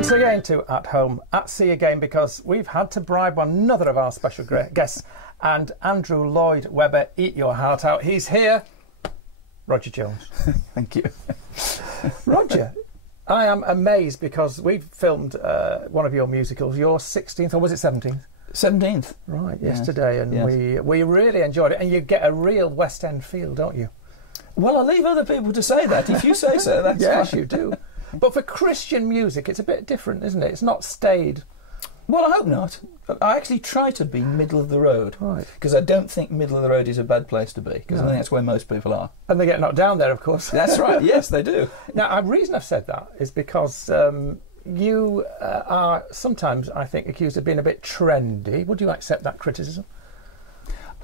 Once again to At Home at Sea Again, because we've had to bribe another of our special guests, and Andrew Lloyd Webber, eat your heart out. He's here. Roger Jones. Thank you. Roger, I am amazed because we've filmed one of your musicals, your 16th, or was it 17th? 17th. Right, yesterday, and yes. we really enjoyed it, and you get a real West End feel, don't you? Well, I leave other people to say that. If you say so, that's yes, fine. you do. But for Christian music, it's a bit different, isn't it? It's not staid. Well, I hope not. I actually try to be middle of the road. Right. Because I don't think middle of the road is a bad place to be. Because No. I think that's where most people are. And they get knocked down there, of course. That's right. Yes, they do. Now, the reason I've said that is because you are sometimes, I think, accused of being a bit trendy. Would you accept that criticism?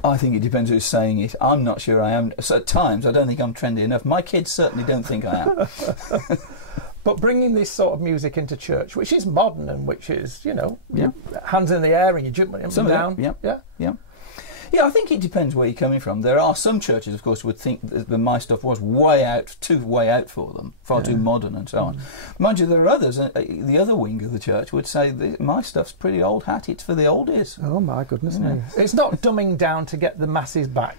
I think it depends who's saying it. I'm not sure I am. So at times, I don't think I'm trendy enough. My kids certainly don't think I am. But bringing this sort of music into church, which is modern and which is, you know, Yeah. hands in the air and you jump up and down. Yeah, I think it depends where you're coming from. There are some churches, of course, would think that my stuff was way out for them, far too modern and so on. Mind you, there are others, the other wing of the church would say that my stuff's pretty old hat, it's for the oldies. Oh my goodness me. It's not dumbing down to get the masses back.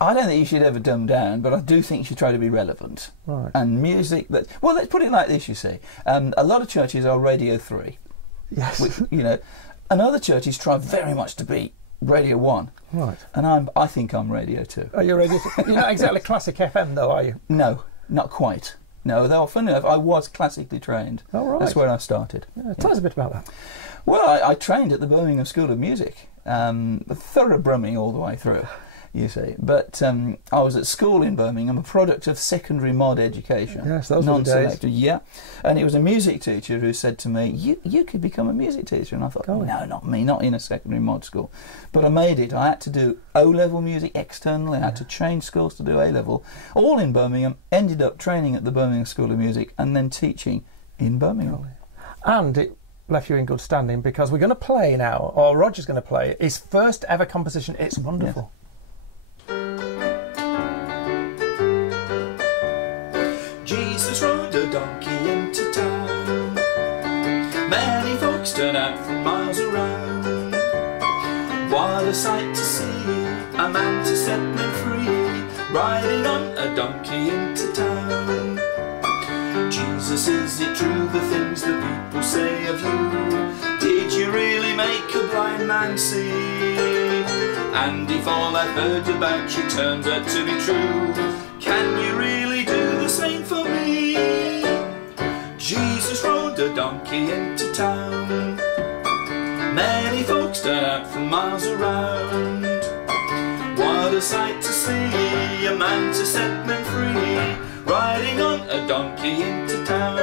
I don't think you should ever dumb down, but I do think you should try to be relevant. Right. And music that... Well, let's put it like this, you see. A lot of churches are Radio 3. Yes. You know, and other churches try very much to be Radio 1. Right. And I think I'm Radio 2. Are you ready? You're not exactly classic FM, though, are you? No, not quite. No, though, funny enough, I was classically trained. Oh, right. That's where I started. Yeah, tell us a bit about that. Well, I trained at the Birmingham School of Music. Thorough brumming all the way through, you see. But I was at school in Birmingham, a product of secondary mod education. Yes, those were the days. Non-selective, yeah. And it was a music teacher who said to me, you could become a music teacher. And I thought, no, not me, not in a secondary mod school. But I made it. I had to do O-level music externally. I had to change schools to do A-level. All in Birmingham. Ended up training at the Birmingham School of Music and then teaching in Birmingham. And it left you in good standing because we're going to play now, or Roger's going to play, his first ever composition, It's Wonderful. Jesus rode a donkey into town. Many folks turned out from miles around. What a sight to see, a man to set men free, riding on a donkey into town. Jesus, is it true, the things that people say of you? Did you really make a blind man see? And if all I've heard about you turns out to be true, can you really do the same for me? Jesus rode a donkey into town. Many folks turned out from miles around. What a sight to see, a man to set men free, riding on a donkey into town.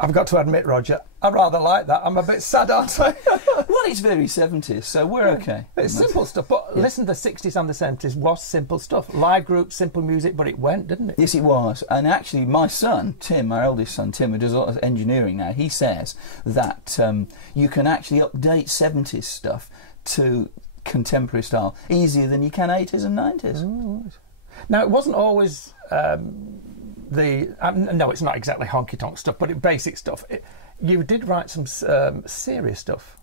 I've got to admit, Roger, I rather like that. I'm a bit sad, aren't I? Well, it's very 70s, so we're okay. It's simple stuff, but listen, the 60s and the 70s was simple stuff. Live groups, simple music, but it went, didn't it? Yes, it was. And actually, my son, Tim, our eldest son, Tim, who does a lot of engineering now, he says that you can actually update 70s stuff to contemporary style easier than you can 80s and 90s. Oh, right. Now, it wasn't always no, it's not exactly honky-tonk stuff, but basic stuff. You did write some serious stuff.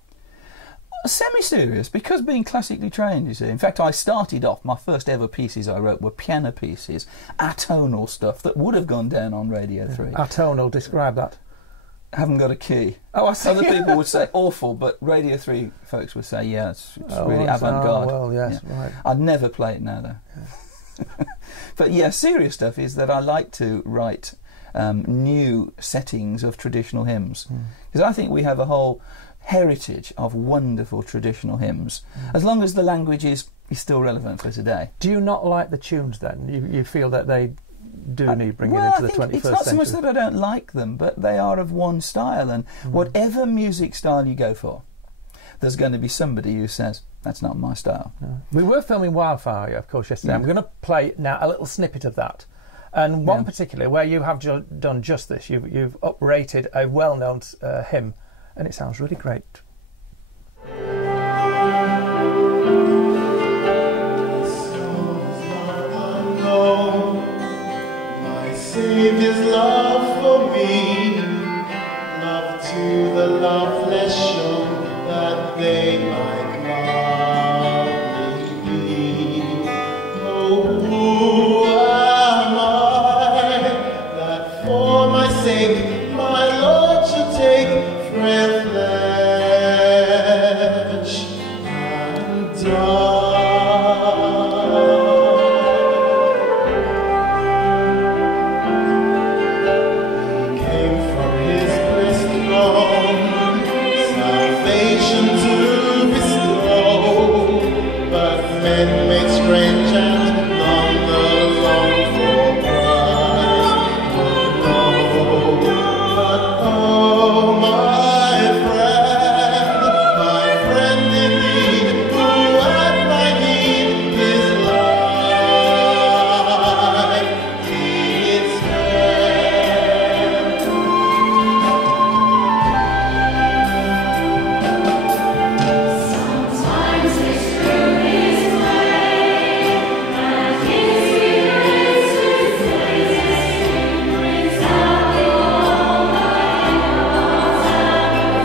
Semi-serious, because being classically trained, you see. In fact, I started off, my first ever pieces I wrote were piano pieces, atonal stuff that would have gone down on Radio 3. Atonal, describe that. Haven't got a key. Oh, I see. Other people would say awful, but Radio 3 folks would say, yeah, it's really avant-garde. Oh, well, yes, yeah. right. I'd never play it now, though. Yeah. But yeah, serious stuff is that I like to write new settings of traditional hymns. Because I think we have a whole heritage of wonderful traditional hymns, as long as the language is still relevant for today. Do you not like the tunes then? You feel that they do need bringing well, into the 21st century? It's not so much that I don't like them, but they are of one style, and whatever music style you go for, there's going to be somebody who says, that's not my style. No. We were filming Wildfire, of course, yesterday. I'm going to play now a little snippet of that. And one particular where you have done just this. You've uprated a well-known hymn, and it sounds really great. My Saviour's love who am I that for my sake my Lord should take frail flesh and die? He came from his blessed throne, salvation to bestow, but men make strange and none the long for Christ would know. But oh, my friend indeed, who at my need his life did spend. Sometimes we strew his way, and his secrets to places brings out the all my heart and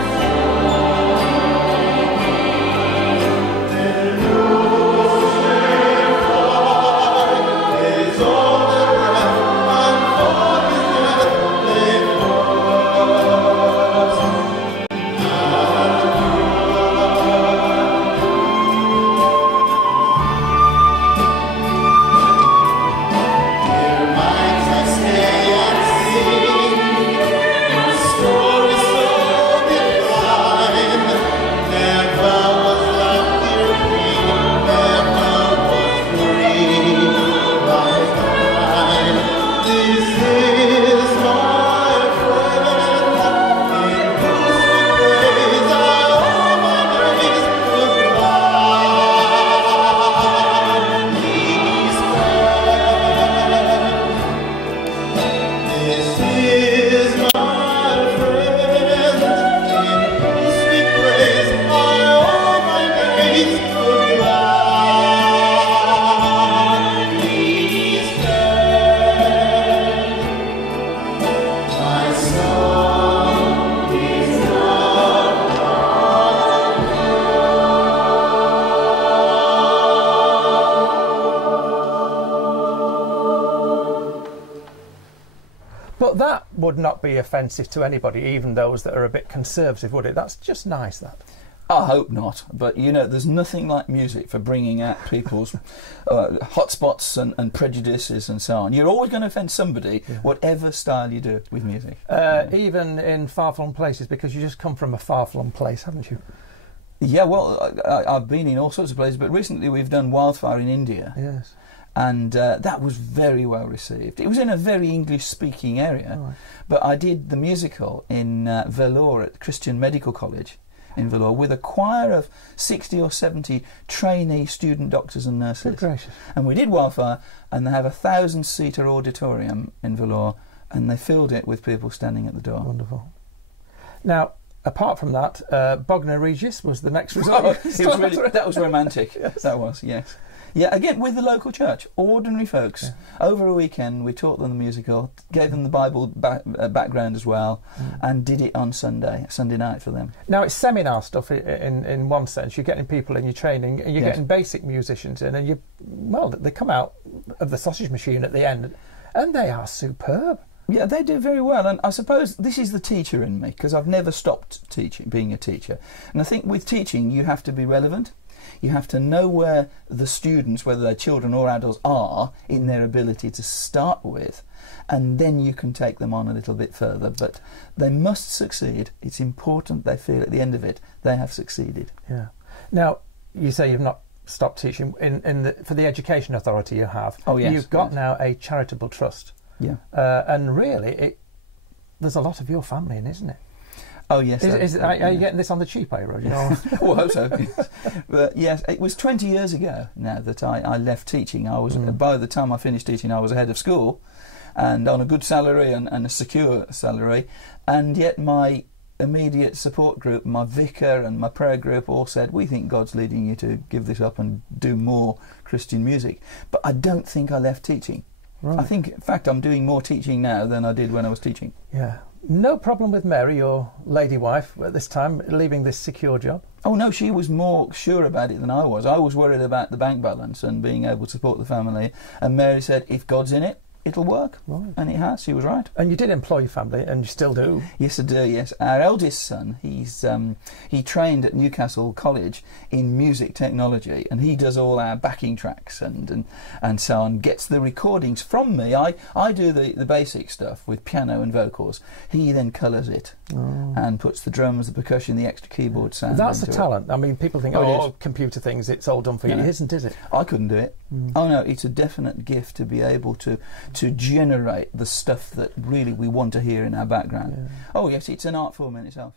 Then whose strength is all the breath, and for his death they fought and Here might I stay and sing a story so divine. Never was love, dear Queen, never was free like mine. This is my friend, in whose praise I all my days would gladly spend. This is my friend, in whose sweet praise I all my days would gladly spend. My song is not But that would not be offensive to anybody, even those that are a bit conservative, would it? That's just nice, that. I hope not, but you know, there's nothing like music for bringing out people's hotspots and prejudices and so on. You're always going to offend somebody, whatever style you do with music. Even in far-flung places, because you just come from a far-flung place, haven't you? Yeah, well, I've been in all sorts of places, but recently we've done Wildfire in India, Yes. and that was very well received. It was in a very English-speaking area, Right. but I did the musical in Vellore at Christian Medical College in Vellore with a choir of 60 or 70 trainee student doctors and nurses. Good gracious. And we did Wildfire, and they have a 1,000-seater auditorium in Vellore, and they filled it with people standing at the door. Wonderful. Now, apart from that, Bognor Regis was the next result. Oh, that was romantic. Yes. That was, yes. Yeah, again, with the local church, ordinary folks. Over a weekend, we taught them the musical, gave them the Bible background as well, and did it on Sunday night for them. Now, it's seminar stuff in one sense. You're getting people in your training, and you're Yes. getting basic musicians in, and they come out of the sausage machine at the end, and they are superb. Yeah, they do very well, and I suppose this is the teacher in me, because I've never stopped teaching, being a teacher. And I think with teaching, you have to be relevant. You have to know where the students, whether they're children or adults, are in their ability to start with, and then you can take them on a little bit further. But they must succeed. It's important they feel at the end of it they have succeeded. Yeah. Now, you say you've not stopped teaching for the Education Authority. You have. Oh, yes, You've got yes. now a charitable trust. Yeah. And really, there's a lot of your family in, isn't it? Oh yes. Are you getting this on the cheap, are you, Roger? Well, I hope so. Yes. But yes, it was 20 years ago now that I left teaching. I was by the time I finished teaching, I was head of school, and on a good salary and a secure salary, and yet my immediate support group, my vicar and my prayer group all said, we think God's leading you to give this up and do more Christian music. But I don't think I left teaching. Right. I think, in fact, I'm doing more teaching now than I did when I was teaching. Yeah. No problem with Mary, your lady wife, at this time, leaving this secure job? Oh no, she was more sure about it than I was. I was worried about the bank balance and being able to support the family. And Mary said, if God's in it, it'll work. Right. And it has. She was right. And you did employ your family, and you still do. Yes, I do, yes. Our eldest son, he trained at Newcastle College in music technology, and he does all our backing tracks and so on, gets the recordings from me. I do the basic stuff with piano and vocals. He then colours it and puts the drums, the percussion, the extra keyboard sound That's a into talent. I mean, people think, Oh, it oh, is. computer things, it's all done for you. Yeah. It isn't, is it? I couldn't do it. Oh no, it's a definite gift to be able to generate the stuff that really we want to hear in our background. Yeah. Oh yes, it's an art form in itself.